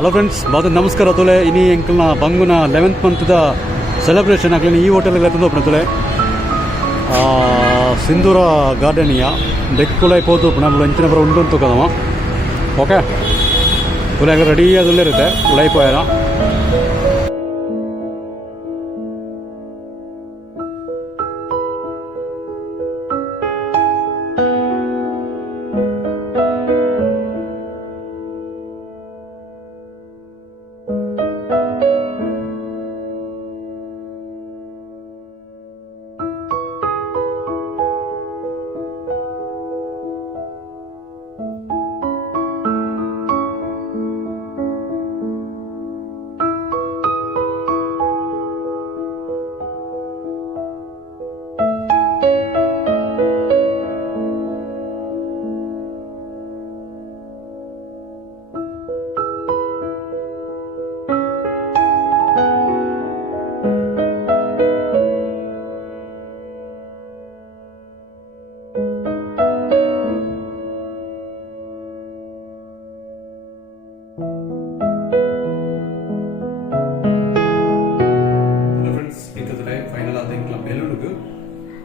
Hello friends, ಬಾದ ನಮಸ್ಕಾರ ತೊಲೆ. ಇನಿ ಎಂಕಲ್ನ ಬಂಗುನ 11th ಮಂತ್ದ ಸೆಲೆಬ್ರೇಷನ್ ಆಗಲಿ ಈ ಹೋಟೆಲ್ ತಂದು ತೊಲೆ ಸಿಂಧೂರ ಗಾರ್ಡನಿಯ ಡೆಕ್ಕುಲೈ ಪೋತು ನಮ್ಮ ಅಂಚಿನ ಬರ ಉಂಟು ಅಂತ ಕದವ. ಓಕೆ, ತೊಲೆ ರೆಡಿ ಅದಲ್ಲೇ ಇರುತ್ತೆ ಉಳೈ ಪೋಯಾರ.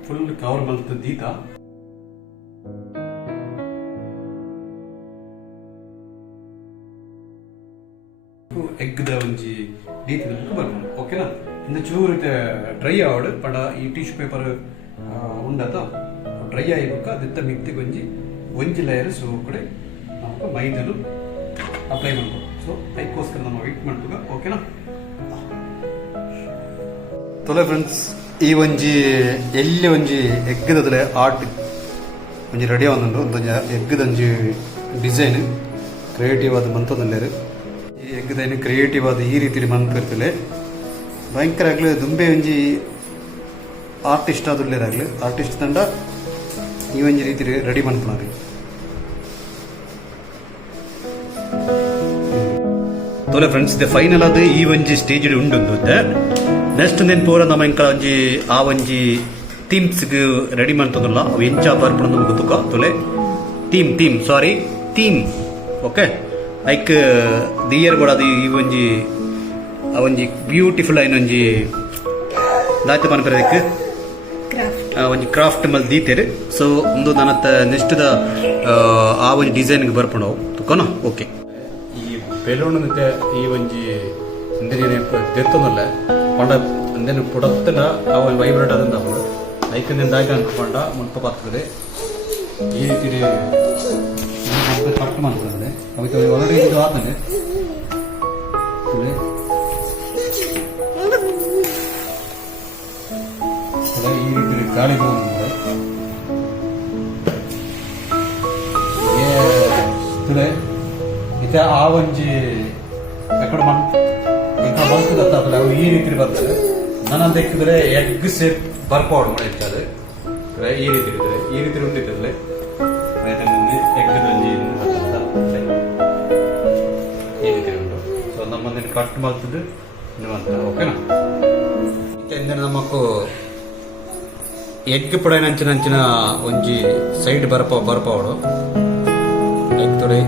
ಫುಲ್ ಕವರ್ ಮಲ್ತ ದೀತ ಎಗ್ದ ಒಂಜಿ ದೀತದ ಬುಕ್ ಬರ್ಬೋದು. ಓಕೆನಾ, ಇಂದ ಚೂರು ಡ್ರೈ ಆವಡ್ ಪಂಡ ಈ ಟಿಶ್ಯೂ ಪೇಪರ್ ಉಂಡತ ಡ್ರೈ ಆಗಿ ಬುಕ್ಕ ದಿತ್ತ ಮಿಕ್ತಿ ಒಂಜಿ ಲೇಯರ್ ಸೋಕಡೆ ನಮಗೆ ಮೈದಲು ಅಪ್ಲೈ ಮಾಡ್ಬೋದು. ಸೊ ಅದಕ್ಕೋಸ್ಕರ ನಮ್ಮ ವೆಯ್ಟ್ ಮಾಡ್ಬೇಕು. ಓಕೆನಾ ತೊಲೆ ಫ್ರೆಂಡ್ಸ್, ಈ ಒಂಜಿ ಎಲ್ಲಿ ಒಂಜಿ ಎಗ್ಗದಲೆ ಆರ್ಟ್ ಒಂಜಿ ರೆಡಿ ಆವೊಂದುಂಡು. ಒಂದೊಂಜಿ ಎಗ್ಗದೊಂಜಿ ಡಿಸೈನ್ ಕ್ರಿಯೇಟಿವ್ ಆದ ಮಂತೊಂದುಲ್ಲೆರ್. ಈ ಎಗ್ಗದೈನ್ ಕ್ರಿಯೇಟಿವ್ ಆದ ಈ ರೀತಿ ಮನ್ಪಿರ್ತಲೆ ಭಯಂಕರ ಆಗ್ಲಿ ದುಂಬೆ ಒಂಜಿ ಆರ್ಟಿಸ್ಟ್ ಆದುಲ್ಲೇರಾಗ್ಲಿ ಆರ್ಟಿಸ್ಟ್ ತಂಡ ಈ ಒಂಜಿ ರೀತಿ ರೆಡಿ ಮನ್ಪುನಾರಿ. ತೊಲೆ ಫ್ರೆಂಡ್ಸ್, ಇದು ಫೈನಲ್ ಆದ ಈ ಒಂಜಿ ಸ್ಟೇಜ್ ಉಂಡು. ನೆಕ್ಸ್ಟ್ ನೆನ್ ಪೂರ ನಮ್ಮ ಇಂಕ ಒಂಜಿ ಆ ಒಂಜಿ ಥೀಮ್ಸ್ ರೆಡಿ ಮಾಡ್ತದಲ್ಲ ಅವು ಎಂಚ ಬರ್ಪಣ ನಮ್ಗೆ ಗೊತ್ತುಕ ತೊಲೆ theme. Okay, like the year ಕೂಡ ಅದು ಈ ಒಂಜಿ ಆ ಒಂಜಿ ಬ್ಯೂಟಿಫುಲ್ ಆಯ್ನ ಒಂಜಿ ದಾಯ್ತ ಪನ್ಪರದಕ್ಕೆ ಒಂಜಿ ಕ್ರಾಫ್ಟ್ ಮಲ್ ದೀತೆರ್. ಸೊ ಒಂದು ನನ್ನತ್ತ ನೆಕ್ಸ್ಟ್ ಆ ಒಂಜಿ ಡಿಸೈನ್ಗೆ ಬರ್ಪಣವು ತುಕೋನ. ಓಕೆ, ಈ ಬೆಲೂನ್ ಈ ಒಂಜಿ ದೆತ್ತೊಂದಲ್ಲ ಪಂಡ ಅಂದೇನು ಪುಡತ್ತನ ಅವ ವೈಬ್ರೇಟ್ ಆದಂತ ಐಕಂದಿಂದ ದಾಯ್ಕ ಅನ್ಕೊಂಡ ಮುಲ್ಪ ಬರ್ತದೆ. ಈ ರೀತಿ ಕಟ್ ಮಾಡ್ತದೆ. ಅವಕ್ಕೆ ಹೊರಗಡೆ ಇದು ಆದ್ಮೇಲೆ ಈ ರೀತಿ ಗಾಳಿ ಬಂದ್ರೆ ಇತ ಆ ಒಂಜಿ ಎಕಡೆ ಬರ್ತದೆ ಅವು ಈ ರೀತಿ ಬರ್ತದೆ. ನನ್ನಂತ ಎಕ್ಕಿದ್ರೆ ಎಗ್ ಸೇಪ್ ಬರ್ಪೌಡ್ ಮಾಡಿ ಇರ್ತದೆ. ಈ ರೀತಿ ಇರ್ತದೆ, ಈ ರೀತಿ ಉಂಟಿರ್ತದೆ ಎಗ್ಗದೊಂಜಿ ಈ ರೀತಿ ಉಂಟು. ಸೊ ನಮ್ಮಂದಿನ ಕಟ್ ಮಾಡ್ತದೆ ಅಂತ. ಓಕೆನಾ, ನಮಕ್ ಎಗ್ ಪುಡ ನಂಚಿನ ಒಂಜಿ ಸೈಡ್ ಬರ್ಪೌಡು ಎಗ್ ತೊಡೆ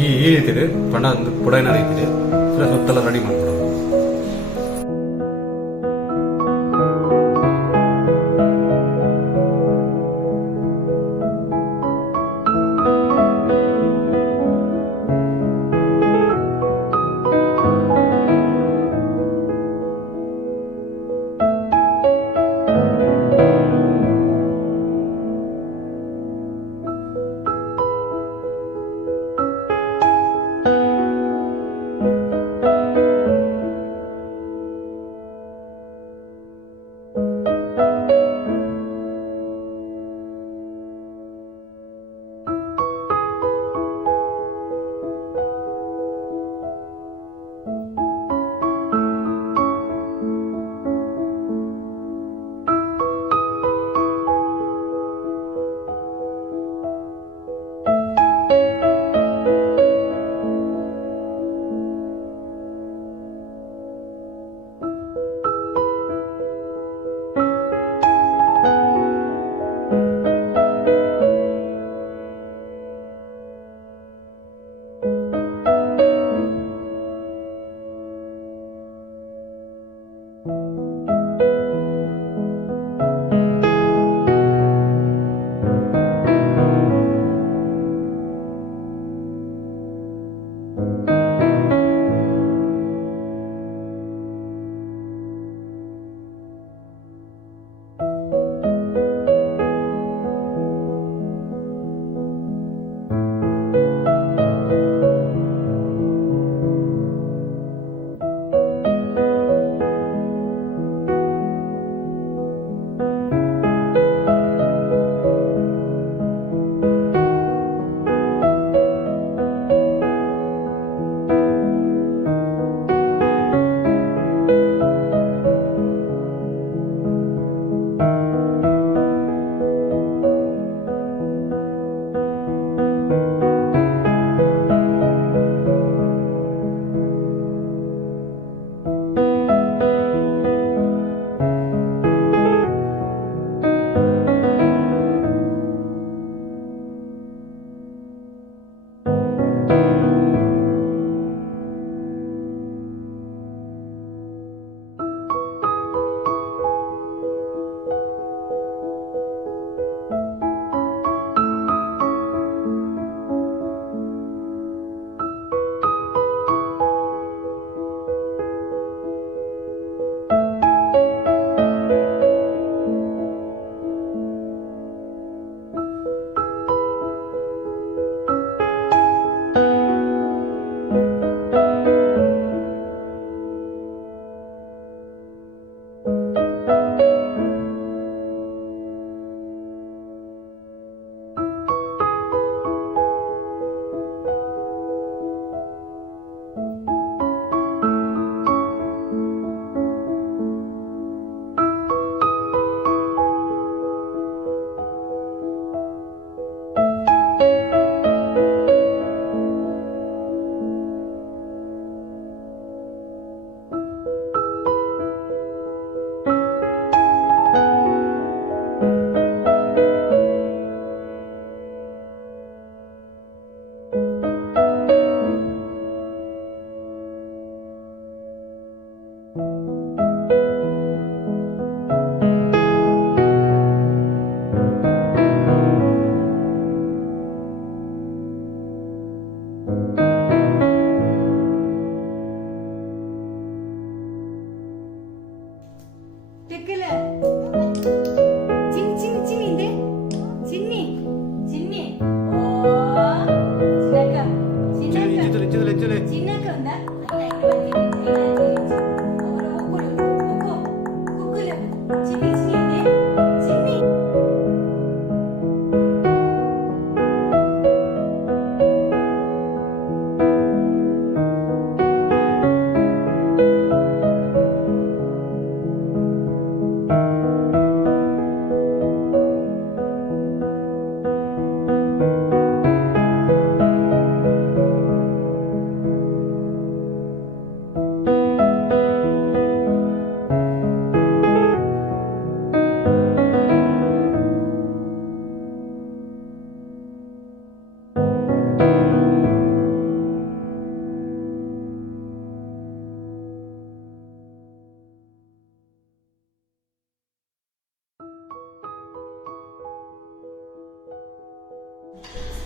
ಈ ರೀತಿ ಬಣ್ಣ ಪುಡೈನ ರೀತಿ ಸುತ್ತೆಲ್ಲ ರೆಡಿ ಮಾಡ್ಬಿಡೋದು.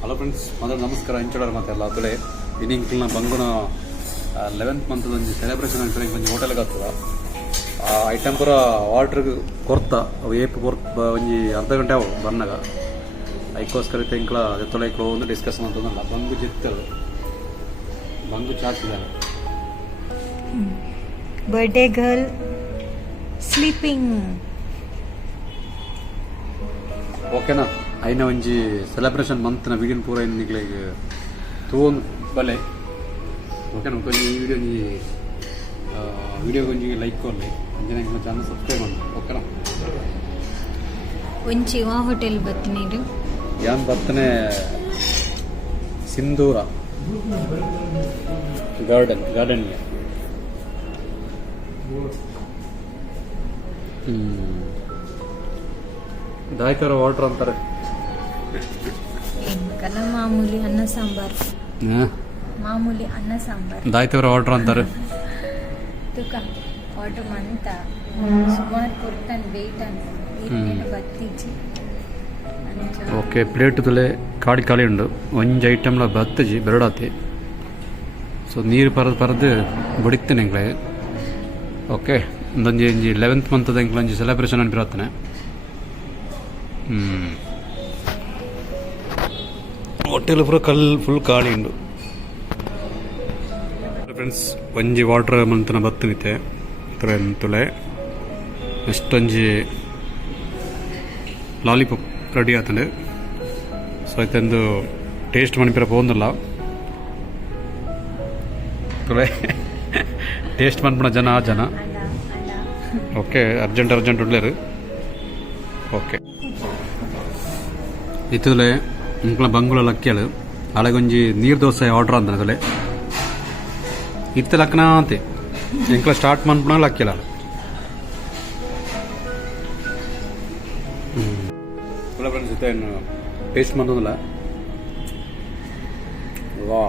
ಹಲೋ ಫ್ರೆಂಡ್ಸ್, ಮೊದಲು ನಮಸ್ಕಾರ. ಇಂಚೋಡರ್ ಮಾತೆಲ್ಲ ತೊಳೆ ಇನ್ನಿಂಕ್ಲ ಬಂಗುನ 11th ಮಂತ್ ಒಂಜಿ ಸೆಲೆಬ್ರೇಷನ್ ಅಂತ ಒಂಜಿ ಹೋಟೆಲ್ಗೆ ಆಗ್ತದ. ಆ ಐಟಮ್ ಪೂರ ಆರ್ಡ್ರ್ ಕೊರ್ತ ಅವು ಏಪು ಕೊರ್ತ ಒಂಜಿ ಅರ್ಧ ಗಂಟೆ ಅವು ಬಂದಾಗ ಅದಕ್ಕೋಸ್ಕರ ಇಂಕ್ಲ ಅದೇ ತೊಳೆಕ್ಲು ಒಂದು ಡಿಸ್ಕಸ್ ಮಾಡ್ತದಲ್ಲ. ಬಂಗು ಜಿತ್ತದು ಬಂಗು ಚಾಚಿದ್ದಾರೆ. Birthday girl sleeping. ಓಕೆನಾ? ಐನ ಒಂಜಿ ಸೆಲೆಬ್ರೇಷನ್ ಮಂತ್ನ ವಿಡಿಯೋನ ಪೂರ ಇನ್ನಿಗ್ಲಿಗೆ ತೂವೊಂದು ಬಲೆ. ಓಕೆನಾ? ಒಂಜಿ ಈ ವಿಡಿಯೋಗೆ ಒಂಜಿ ಲೈಕ್ ಕೊಡಲಿ, ಅಂಜನೆ ಚಾನಲ್ ಸಬ್ಸ್ಕ್ರೈಬ್ ಮಾಡಿ. ಓಕೆನಾ? ಒಂಚಿ ವಾ ಹೋಟೆಲ್ ಬತ್ತಿನೀರು ಯಾನ್ ಬತ್ತನೆ ಸಿಂಧೂರ ಗಾರ್ಡನ್ಗೆ. ದಾಯ್ಕರ ವಾಟರ್ ಅಂತಾರೆ. ಮಾಮೂಲಿ ಅನ್ನ ಸಾಂಬಾರ್, ಮಾಮೂಲಿ ಅನ್ನ ಸಾಂಬಾರ್ ದಾಯ್ತವರ ಆರ್ಡರ್ ಅಂತಾರೆ. ತುಕ ಆರ್ಡರ್ ಮಂತ ಸುಮಾರು ಕೊಡ್ತಾನೆ ವೇಟ್ ಅಂತ ಬತ್ತೀಚಿ. ಓಕೆ, ಪ್ಲೇಟ್ ತುಲೆ ಖಾಲಿ ಉಂಡು. ಒಂಜಿ ಐಟಮ್ಲ ಬತ್ತಜಿ ಬೆರಡಾತಿ. ಸೊ ನೀರು ಪರದು ಬಡಿತೇನೆ ಎಂಕ್ಲೆ. ಓಕೆ, ಒಂದೊಂಜಿ 11th ಮಂತದ ಎಂಕ್ಲ ಒಂಜಿ ಸೆಲೆಬ್ರೇಷನ್ ಅನ್ಪಿರತ್ತನೆ. ಹೋಟೆಲ್ ಪೂರ ಫುಲ್ ಖಾಲಿ ಉಂಡು ಫ್ರೆಂಡ್ಸ್. ಒಂಜಿ ವಾಟರ್ ಮಂತನ ಬತ್ತನಿತೆ ತುಲೆ. ನೆಕ್ಸ್ಟ್ ಒಂಜಿ ಲಾಲಿಪಾಪ್ ರೆಡಿ ಆತಂಡೆ. ಸೊ ಆಯ್ತಂದು ಟೇಸ್ಟ್ ಮಣಿಪಿರ ಪೋಂದಲ್ಲ ತುಲೆ. ಟೇಸ್ಟ್ ಮನ್ಪಣ ಜನ. ಓಕೆ, ಅರ್ಜೆಂಟ್ ಉಡ್ಲೇರು. ಓಕೆ, ಇತ್ತುಲೆ ಇಂಕ್ಲ ಬಂಗುಳ ಲಕ್ಕಿಯಳು ಅಳಗೊಂಜಿ ನೀರು ದೋಸೆ ಆರ್ಡ್ರ್ ಅಂತಾನೆ ತುಲೆ. ಇತ್ತು ಲಕ್ನ ಅಂತೆ ಇಂಕ್ಲ ಸ್ಟಾರ್ಟ್ ಮನ್ಪಣ ಲಕ್ಕಿಯಲ್ಲ. ಫ್ರೆಂಡ್ಸ್ ಜೊತೆ ಟೇಸ್ಟ್ ಮಾಡೋದಿಲ್ಲ. ವಾ,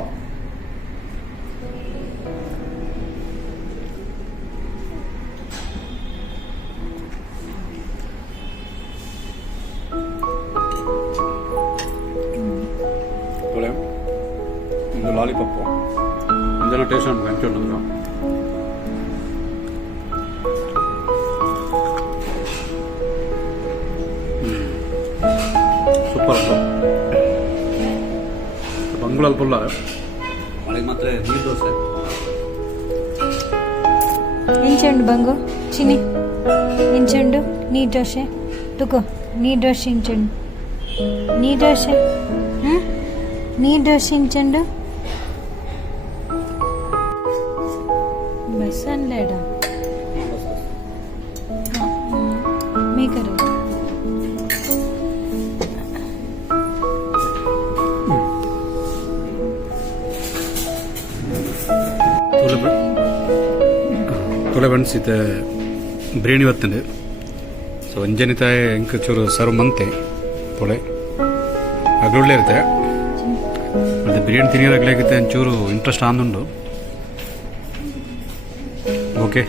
ಇದು ಲಾಲಿಪಾಪು ಅಂಜನ ಟೇಸ್ಟ್ ಅನ್ಬೇಕು ಹಂಚೋದು. ಸೂಪರ್. ಬಂಗುಳಲ್ಲಿ ಫುಲ್ಲ ಅಲ್ಲಿಗೆ ಮಾತ್ರ ನೀರು ದೋಸೆ. ಇಂಚಂಡು ಬಂಗು ಚಿನಿ ಇಂಚಂಡು ನೀರು ದೋಸೆ ತುಕೋ. ನೀರು ದೋಸೆ ಇಂಚಂಡು ನೀರು ದೋಸೆ ನೀರು ದೋಸೆ ಇಂಚಂಡು ಬಸ್ ಅನ್ಲೇಡ ಮೇಕರು. ತೊಲೆ ಬಣ್ಸಿತ್ತೆ ಬಿರಿಯಾನಿ ಬರ್ತಂಡೆ. ಸೊ ಒಂಜನಿತಾಯ ಇಂಕ ಚೂರು ಸರ್ವ್ ಮಂತೆ ತೊಳೆ ಅಗ್ರೊಳ್ಳೆ ಇರುತ್ತೆ. ಮತ್ತು ಬಿರಿಯಾನಿ ತಿನ್ನೋದಾಗಲಾಗುತ್ತೆ ಒಂಚೂರು ಇಂಟ್ರೆಸ್ಟ್ ಆಂದುಂಡು. ಓಕೆ.